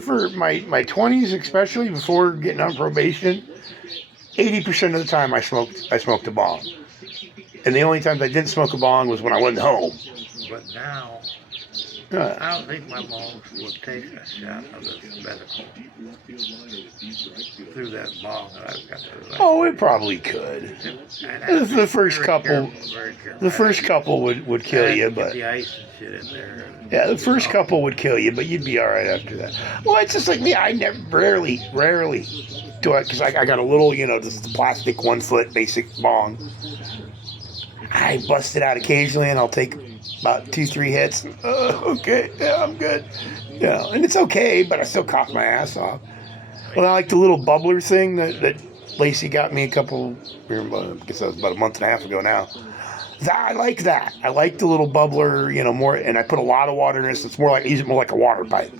For my 20s, especially before getting on probation, 80% of the time I smoked a bong, and the only times I didn't smoke a bong was when I wasn't home. But now, Uh, I don't think my mom would take a shot of this medical through that bong that I've got. oh, it probably could. The first couple, Very careful. the first couple would I kill had to you, get but the ice and shit in there. yeah, the first couple would kill you, but you'd be all right after that. Well, it's just like me. I never, rarely do it because I got a little, this plastic 1 foot basic bong. I bust it out occasionally, and I'll take about 2, 3 hits. Okay, yeah, I'm good. And it's okay, but I still cough my ass off. Well, I like the little bubbler thing that Lacey got me I guess that was about a month and a half ago now. I like that. I like the little bubbler, more, and I put a lot of water in this. It's more like, use it more like a water pipe.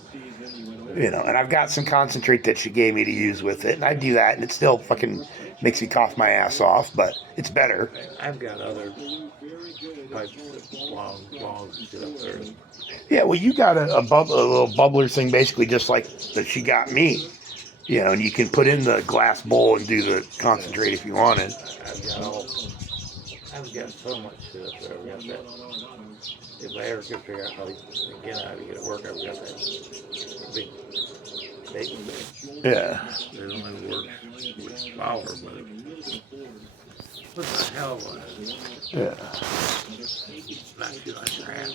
And I've got some concentrate that she gave me to use with it, and I do that, and it still fucking makes me cough my ass off, but it's better. I've got other pipes that long sit up there. Yeah, well, you got a little bubbler thing, basically just like that she got me. And you can put in the glass bowl and do the concentrate if you wanted. I've got so much shit up there. I've got that. If I ever could figure out how to get it work, I've got that big baking thing. Yeah. It only works with flour, but it puts a hell of a Yeah. not too much your ass,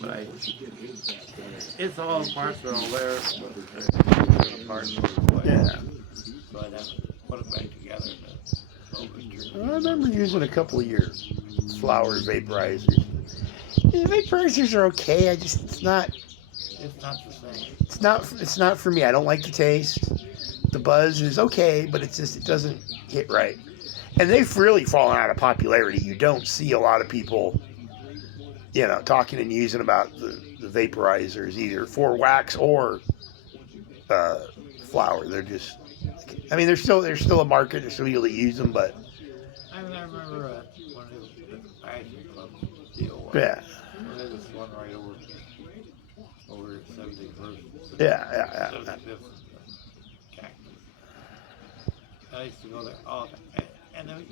but it's all parts are all there, but parts are away. Yeah. So I'd have to put it back together. I remember using a couple of your flour vaporizers. The vaporizers are okay. It's not the same. It's not for me. I don't like the taste. The buzz is okay, but it doesn't hit right. And they've really fallen out of popularity. You don't see a lot of people, talking and using about the vaporizers either for wax or flour. They're just, there's still a market. There's still people that use them, but I remember when it was the Passion Club deal. Yeah. When there was one right over at 71st. Yeah. 75th Cactus. I used to go there all the time. And then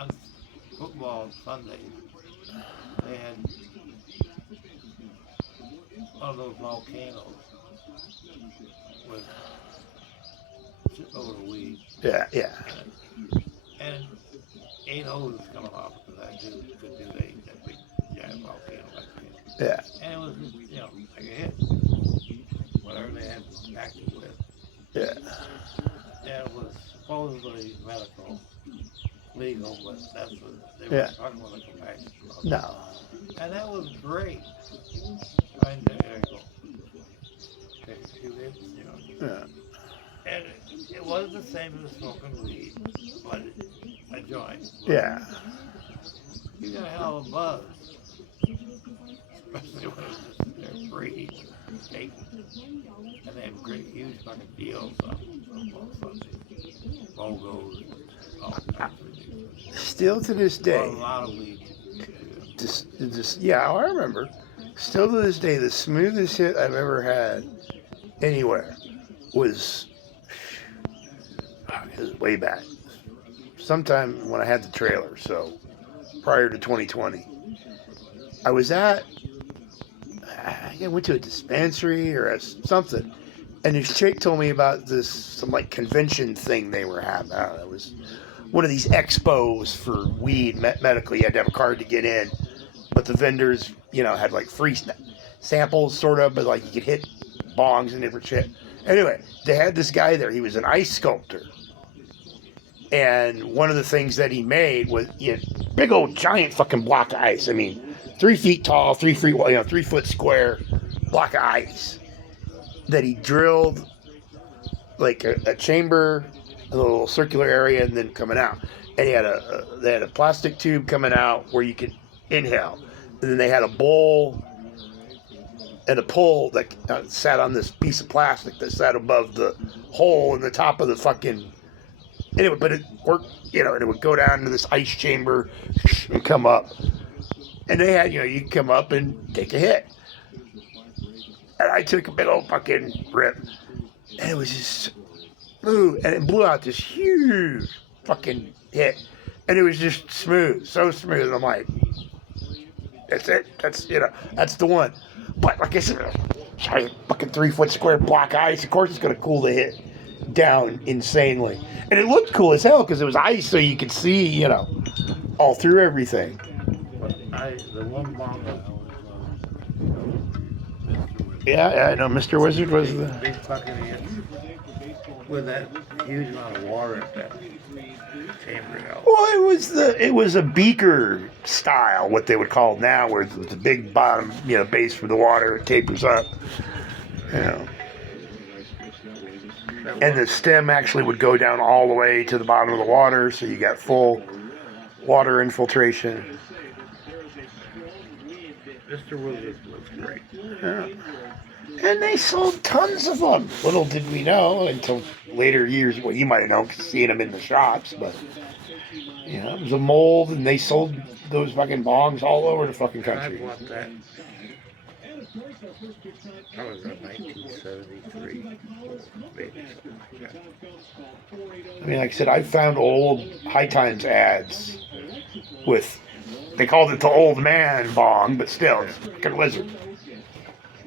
on football Sundays, they had one of those volcanoes with shit over the weed. Yeah. And 8 hoses coming off because I could do that big giant volcano like that. Yeah. And it was, like a hit. Whatever they had packed it with. Yeah. And it was supposedly medical, legal, but that's what they were talking about the compassion club. No. And that was great. I there you go. Take a few hits, Yeah. And it wasn't the same as smoking weed, but a joint. Yeah. You got a hell of a buzz. Especially when it's just they're free, taken. And they have great, huge fucking deals on Sunday. Bogos, all kinds of things. Still to this day. A lot of weed. Yeah, I remember. Still to this day, the smoothest hit I've ever had anywhere was way back. Sometime when I had the trailer, so prior to 2020. I went to a dispensary or something, and this chick told me about some convention thing they were having. I don't know, it was one of these expos for weed medical. You had to have a card to get in, but the vendors, had free samples sort of, but you could hit bongs and different shit. Anyway, they had this guy there. He was an ice sculptor. And one of the things that he made was big old giant fucking block of ice. 3 feet tall, 3 feet wide, 3 foot square block of ice that he drilled a chamber, a little circular area, and then coming out. And they had a plastic tube coming out where you could inhale, and then they had a bowl and a pole that sat on this piece of plastic that sat above the hole in the top of the fucking. Anyway, but it worked, and it would go down into this ice chamber and come up. And they had, you come up and take a hit. And I took a big old fucking rip. And it was just smooth. And it blew out this huge fucking hit. And it was just smooth. So smooth. And I'm like, that's it. That's, that's the one. But like I said, sorry, fucking 3 foot square block ice. Of course it's going to cool the hit down insanely. And it looked cool as hell because it was ice, so you could see, all through everything. The one bomb that Yeah, I know. Mr. Wizard was the big fucking hit with that huge amount of water at that chamber held. Well, it was a beaker style, what they would call it now, where it's the big bottom, base for the water, it tapers up. And the stem actually would go down all the way to the bottom of the water, so you got full water infiltration. Mr. Wizard was great. Yeah. And they sold tons of them. Little did we know until later years. Well, you might have known because seeing them in the shops, but it was a mold, and they sold those fucking bongs all over the fucking country. I bought that. That was in 1973, maybe something like that. I mean, like I said, I found old High Times ads with, they called it the old man bong, but still, it's fucking Wizard.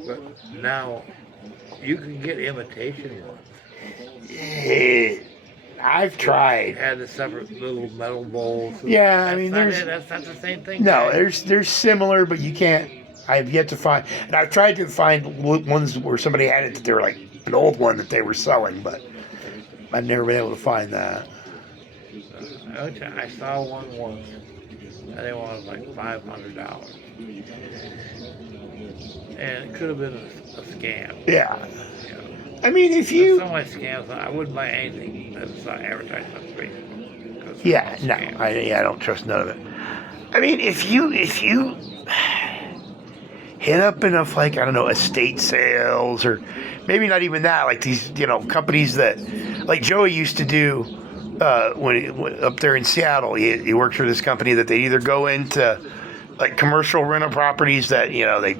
But now, you can get imitation ones. Yeah, I've tried. Had the separate little metal bowls. Yeah, I mean, that's not the same thing. No, right? there's similar, but you can't. I've yet to find, and I've tried to find ones where somebody had it that they were like an old one that they were selling, but I've never been able to find that. I saw one once, and they wanted like $500, and it could have been a scam. Yeah. I mean, if you... Some of my scams, I wouldn't buy anything that's not advertised on Facebook. Yeah, no, I don't trust none of it. I mean, if you hit up enough, like, I don't know, estate sales, or maybe not even that, like these, companies that, like Joey used to do when up there in Seattle. He worked for this company that they either go into, like, commercial rental properties that, they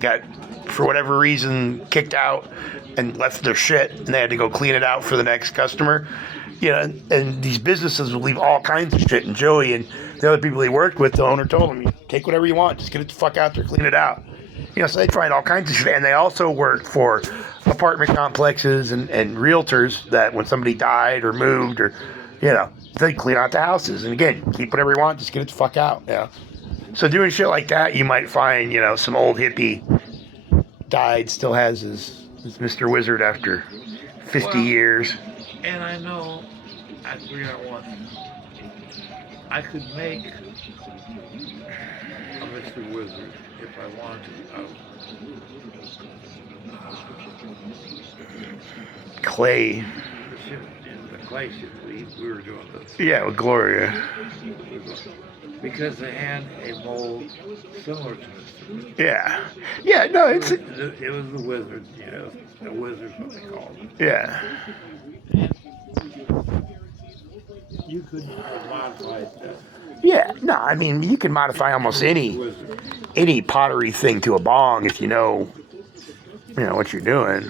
got, for whatever reason, kicked out and left their shit, and they had to go clean it out for the next customer. And these businesses would leave all kinds of shit. And Joey and the other people he worked with, the owner told him, take whatever you want, just get it the fuck out there, clean it out. So they tried all kinds of shit. And they also worked for apartment complexes and realtors that when somebody died or moved or, they'd clean out the houses. And again, keep whatever you want, just get it the fuck out. So doing shit like that, you might find, some old hippie died, still has his Mr. Wizard after 50 years. And I know, I figured out one. I could make a Mr. Wizard if I wanted to. Clay. The clay shit we were doing this. Yeah, with Gloria. Because they had a mold similar to Mr. Wizard. Yeah, no, It was the Wizard, the Wizard's what they called it. Yeah. You could modify it. Yeah, no, I mean, you can modify almost any pottery thing to a bong if you know what you're doing.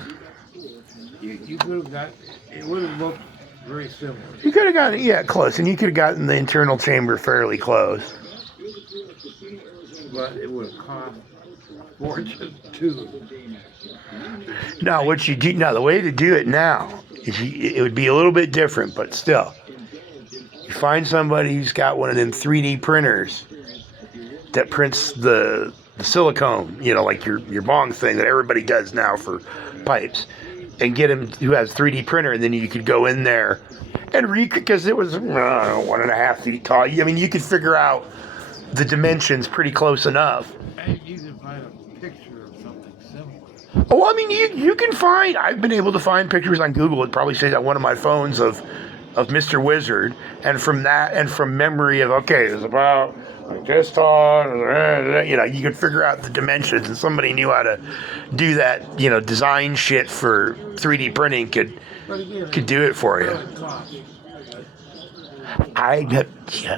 You could have got, it would have looked very similar. You could have gotten, close, and you could have gotten the internal chamber fairly close. But it would have cost a fortune too. No, what you do, the way to do it now is it would be a little bit different, but still. You find somebody who's got one of them 3D printers that prints the silicone, like your bong thing that everybody does now for pipes, and get him who has 3D printer, and then you could go in there and because it was 1.5 feet tall. I mean, you could figure out the dimensions pretty close enough. And you can find a picture of something similar. Oh, I mean, you can find. I've been able to find pictures on Google. It probably says on one of my phones of Mr. Wizard, and from that and from memory of it's about like this tall. You could figure out the dimensions, and somebody knew how to do that. Design shit for 3D printing could do it for you.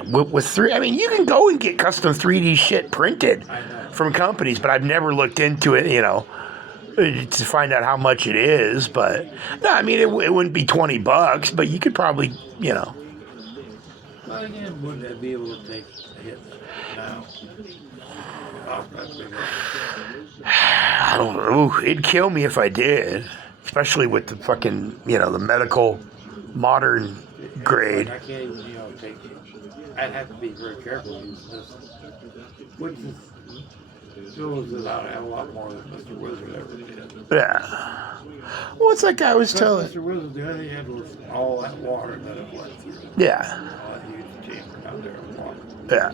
With three. I mean, you can go and get custom 3D shit printed from companies, but I've never looked into it. to find out how much it is. But no, I mean, it wouldn't be $20, but you could probably, you know. But again, wouldn't I be able to take a hit now? I don't know. It'd kill me if I did, especially with the fucking, you know, the medical modern grade. I can't even, take. I'd have to be very careful using this. Which fills it out a hell lot more than Mr. Wizard ever did. Yeah. What's that guy was telling? Mr. Wizard, the only thing he had was all that water that it went through. Yeah. All that huge chamber down there of water. Yeah.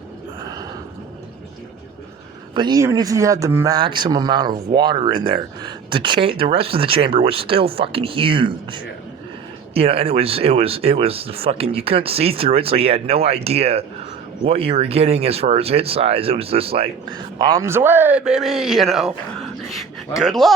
But even if you had the maximum amount of water in there, the rest of the chamber was still fucking huge. Yeah. You know, and it was fucking, you couldn't see through it, so you had no idea what you were getting as far as hit size. It was just like, bombs away, baby, you know. Well, Good luck.